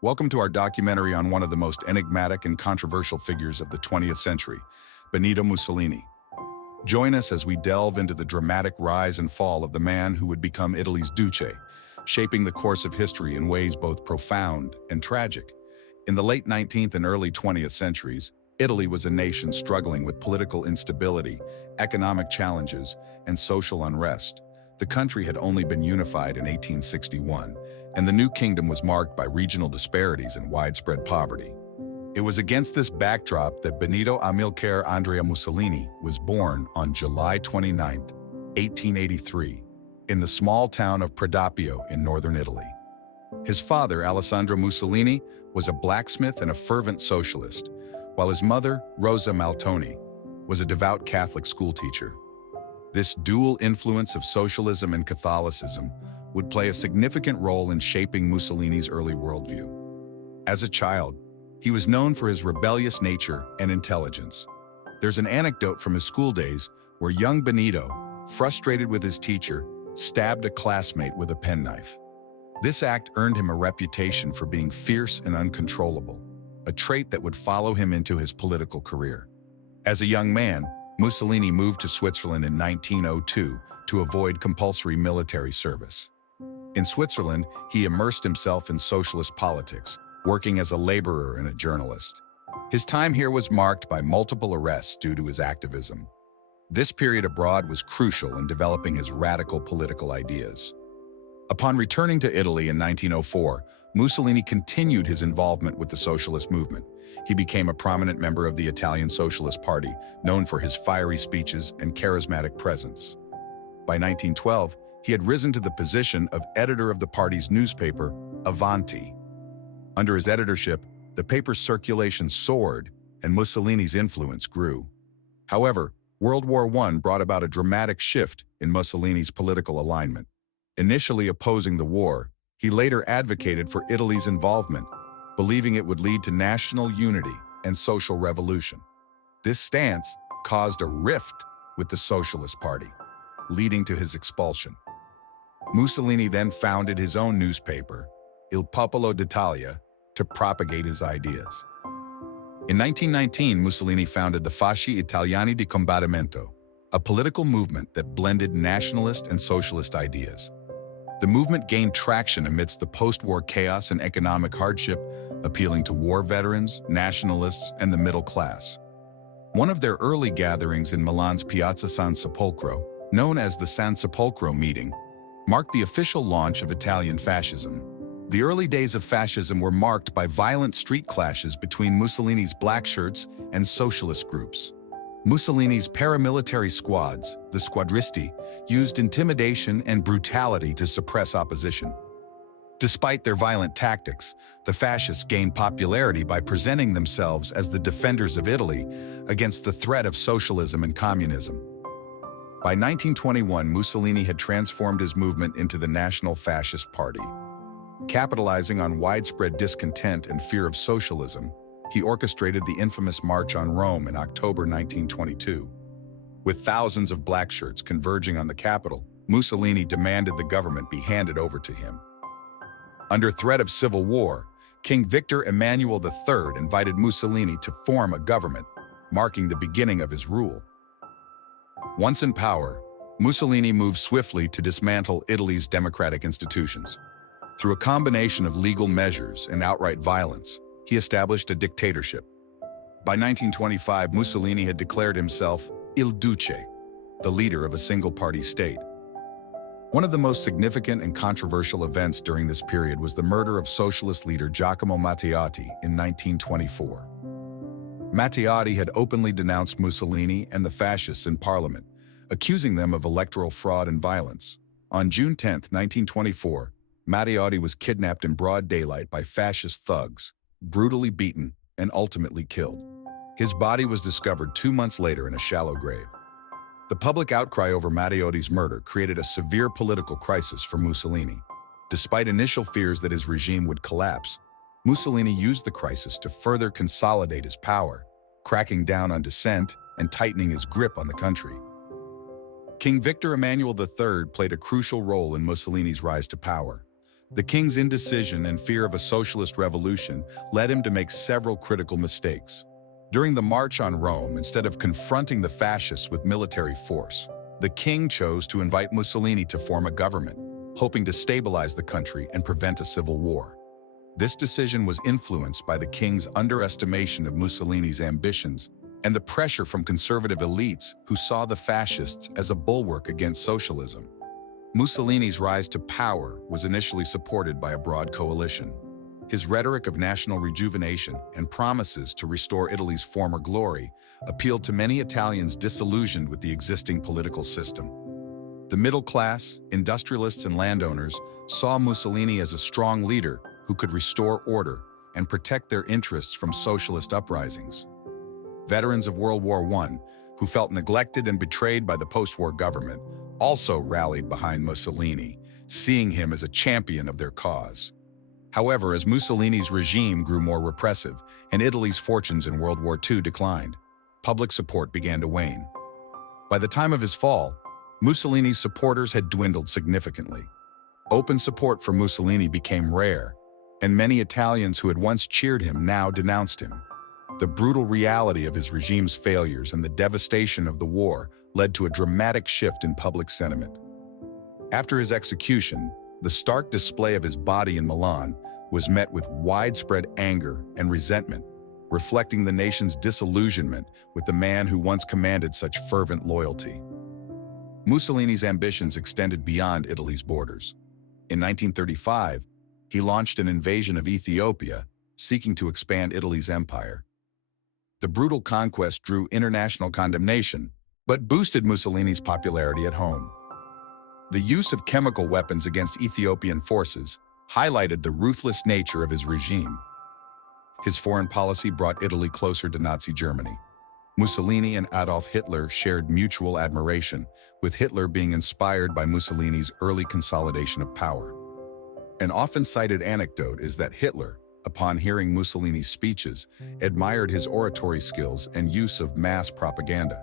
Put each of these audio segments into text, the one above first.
Welcome to our documentary on one of the most enigmatic and controversial figures of the 20th century, Benito Mussolini. Join us as we delve into the dramatic rise and fall of the man who would become Italy's Duce, shaping the course of history in ways both profound and tragic. In the late 19th and early 20th centuries, Italy was a nation struggling with political instability, economic challenges, and social unrest. The country had only been unified in 1861, and the new kingdom was marked by regional disparities and widespread poverty. It was against this backdrop that Benito Amilcare Andrea Mussolini was born on July 29, 1883, in the small town of Predoppio in northern Italy. His father, Alessandro Mussolini, was a blacksmith and a fervent socialist, while his mother, Rosa Maltoni, was a devout Catholic schoolteacher. This dual influence of socialism and Catholicism would play a significant role in shaping Mussolini's early worldview. As a child, he was known for his rebellious nature and intelligence. There's an anecdote from his school days where young Benito, frustrated with his teacher, stabbed a classmate with a penknife. This act earned him a reputation for being fierce and uncontrollable, a trait that would follow him into his political career. As a young man, Mussolini moved to Switzerland in 1902 to avoid compulsory military service. In Switzerland, he immersed himself in socialist politics, working as a laborer and a journalist. His time here was marked by multiple arrests due to his activism. This period abroad was crucial in developing his radical political ideas. Upon returning to Italy in 1904, Mussolini continued his involvement with the socialist movement. He became a prominent member of the Italian Socialist Party, known for his fiery speeches and charismatic presence. By 1912, he had risen to the position of editor of the party's newspaper, Avanti. Under his editorship, the paper's circulation soared and Mussolini's influence grew. However, World War I brought about a dramatic shift in Mussolini's political alignment. Initially opposing the war, he later advocated for Italy's involvement, believing it would lead to national unity and social revolution. This stance caused a rift with the Socialist Party, leading to his expulsion. Mussolini then founded his own newspaper, Il Popolo d'Italia, to propagate his ideas. In 1919, Mussolini founded the Fasci Italiani di Combattimento, a political movement that blended nationalist and socialist ideas. The movement gained traction amidst the post-war chaos and economic hardship, appealing to war veterans, nationalists, and the middle class. One of their early gatherings in Milan's Piazza San Sepolcro, known as the San Sepolcro Meeting, marked the official launch of Italian fascism. The early days of fascism were marked by violent street clashes between Mussolini's black shirts and socialist groups. Mussolini's paramilitary squads, the squadristi, used intimidation and brutality to suppress opposition. Despite their violent tactics, the fascists gained popularity by presenting themselves as the defenders of Italy against the threat of socialism and communism. By 1921, Mussolini had transformed his movement into the National Fascist Party. Capitalizing on widespread discontent and fear of socialism, he orchestrated the infamous March on Rome in October 1922. With thousands of black shirts converging on the capital, Mussolini demanded the government be handed over to him. Under threat of civil war, King Victor Emmanuel III invited Mussolini to form a government, marking the beginning of his rule. Once in power, Mussolini moved swiftly to dismantle Italy's democratic institutions. Through a combination of legal measures and outright violence, he established a dictatorship. By 1925, Mussolini had declared himself Il Duce, the leader of a single-party state. One of the most significant and controversial events during this period was the murder of socialist leader Giacomo Matteotti in 1924. Matteotti had openly denounced Mussolini and the fascists in parliament, accusing them of electoral fraud and violence. On June 10, 1924, Matteotti was kidnapped in broad daylight by fascist thugs, brutally beaten, and ultimately killed. His body was discovered 2 months later in a shallow grave. The public outcry over Matteotti's murder created a severe political crisis for Mussolini. Despite initial fears that his regime would collapse, Mussolini used the crisis to further consolidate his power, cracking down on dissent and tightening his grip on the country. King Victor Emmanuel III played a crucial role in Mussolini's rise to power. The king's indecision and fear of a socialist revolution led him to make several critical mistakes. During the March on Rome, instead of confronting the fascists with military force, the king chose to invite Mussolini to form a government, hoping to stabilize the country and prevent a civil war. This decision was influenced by the king's underestimation of Mussolini's ambitions and the pressure from conservative elites who saw the fascists as a bulwark against socialism. Mussolini's rise to power was initially supported by a broad coalition. His rhetoric of national rejuvenation and promises to restore Italy's former glory appealed to many Italians disillusioned with the existing political system. The middle class, industrialists and landowners saw Mussolini as a strong leader who could restore order and protect their interests from socialist uprisings. Veterans of World War I, who felt neglected and betrayed by the post-war government, also rallied behind Mussolini, seeing him as a champion of their cause. However, as Mussolini's regime grew more repressive and Italy's fortunes in World War II declined, public support began to wane. By the time of his fall, Mussolini's supporters had dwindled significantly. Open support for Mussolini became rare, and many Italians who had once cheered him now denounced him. The brutal reality of his regime's failures and the devastation of the war led to a dramatic shift in public sentiment. After his execution, the stark display of his body in Milan was met with widespread anger and resentment, reflecting the nation's disillusionment with the man who once commanded such fervent loyalty. Mussolini's ambitions extended beyond Italy's borders. In 1935, he launched an invasion of Ethiopia, seeking to expand Italy's empire. The brutal conquest drew international condemnation, but boosted Mussolini's popularity at home. The use of chemical weapons against Ethiopian forces highlighted the ruthless nature of his regime. His foreign policy brought Italy closer to Nazi Germany. Mussolini and Adolf Hitler shared mutual admiration, with Hitler being inspired by Mussolini's early consolidation of power. An often cited anecdote is that Hitler, upon hearing Mussolini's speeches, admired his oratory skills and use of mass propaganda.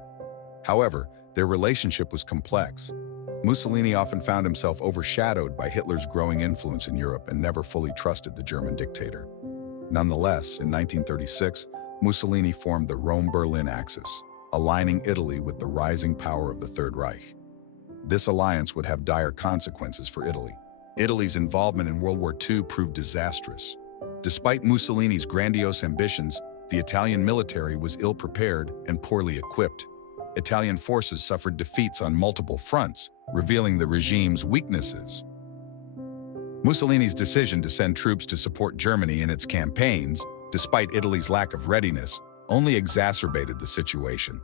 However, their relationship was complex. Mussolini often found himself overshadowed by Hitler's growing influence in Europe and never fully trusted the German dictator. Nonetheless, in 1936, Mussolini formed the Rome-Berlin Axis, aligning Italy with the rising power of the Third Reich. This alliance would have dire consequences for Italy. Italy's involvement in World War II proved disastrous. Despite Mussolini's grandiose ambitions, the Italian military was ill-prepared and poorly equipped. Italian forces suffered defeats on multiple fronts, revealing the regime's weaknesses. Mussolini's decision to send troops to support Germany in its campaigns, despite Italy's lack of readiness, only exacerbated the situation.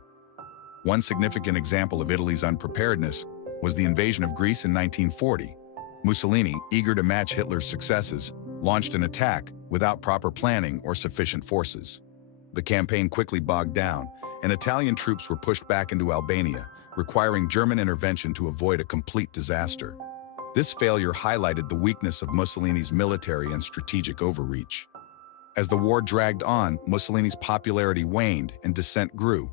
One significant example of Italy's unpreparedness was the invasion of Greece in 1940. Mussolini, eager to match Hitler's successes, launched an attack without proper planning or sufficient forces. The campaign quickly bogged down, and Italian troops were pushed back into Albania, requiring German intervention to avoid a complete disaster. This failure highlighted the weakness of Mussolini's military and strategic overreach. As the war dragged on, Mussolini's popularity waned and dissent grew.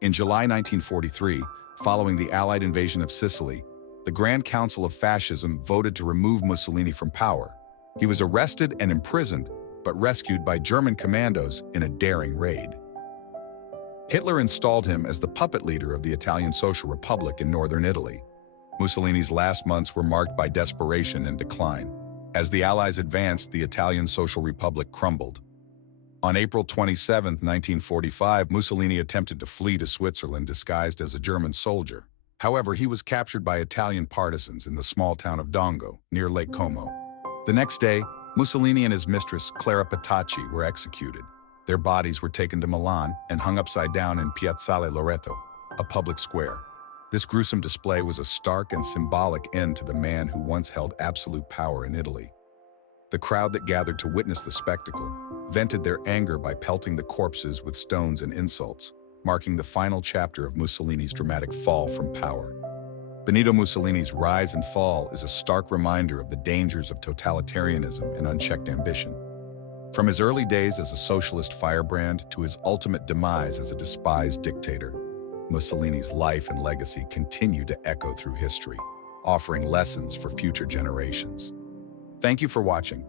In July 1943, following the Allied invasion of Sicily, the Grand Council of Fascism voted to remove Mussolini from power. He was arrested and imprisoned, but rescued by German commandos in a daring raid. Hitler installed him as the puppet leader of the Italian Social Republic in northern Italy. Mussolini's last months were marked by desperation and decline. As the Allies advanced, the Italian Social Republic crumbled. On April 27, 1945, Mussolini attempted to flee to Switzerland disguised as a German soldier. However, he was captured by Italian partisans in the small town of Dongo, near Lake Como. The next day, Mussolini and his mistress, Clara Petacci, were executed. Their bodies were taken to Milan and hung upside down in Piazzale Loreto, a public square. This gruesome display was a stark and symbolic end to the man who once held absolute power in Italy. The crowd that gathered to witness the spectacle vented their anger by pelting the corpses with stones and insults, marking the final chapter of Mussolini's dramatic fall from power. Benito Mussolini's rise and fall is a stark reminder of the dangers of totalitarianism and unchecked ambition. From his early days as a socialist firebrand to his ultimate demise as a despised dictator, Mussolini's life and legacy continue to echo through history, offering lessons for future generations. Thank you for watching.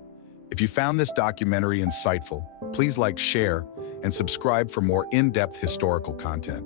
If you found this documentary insightful, please like, share, and subscribe for more in-depth historical content.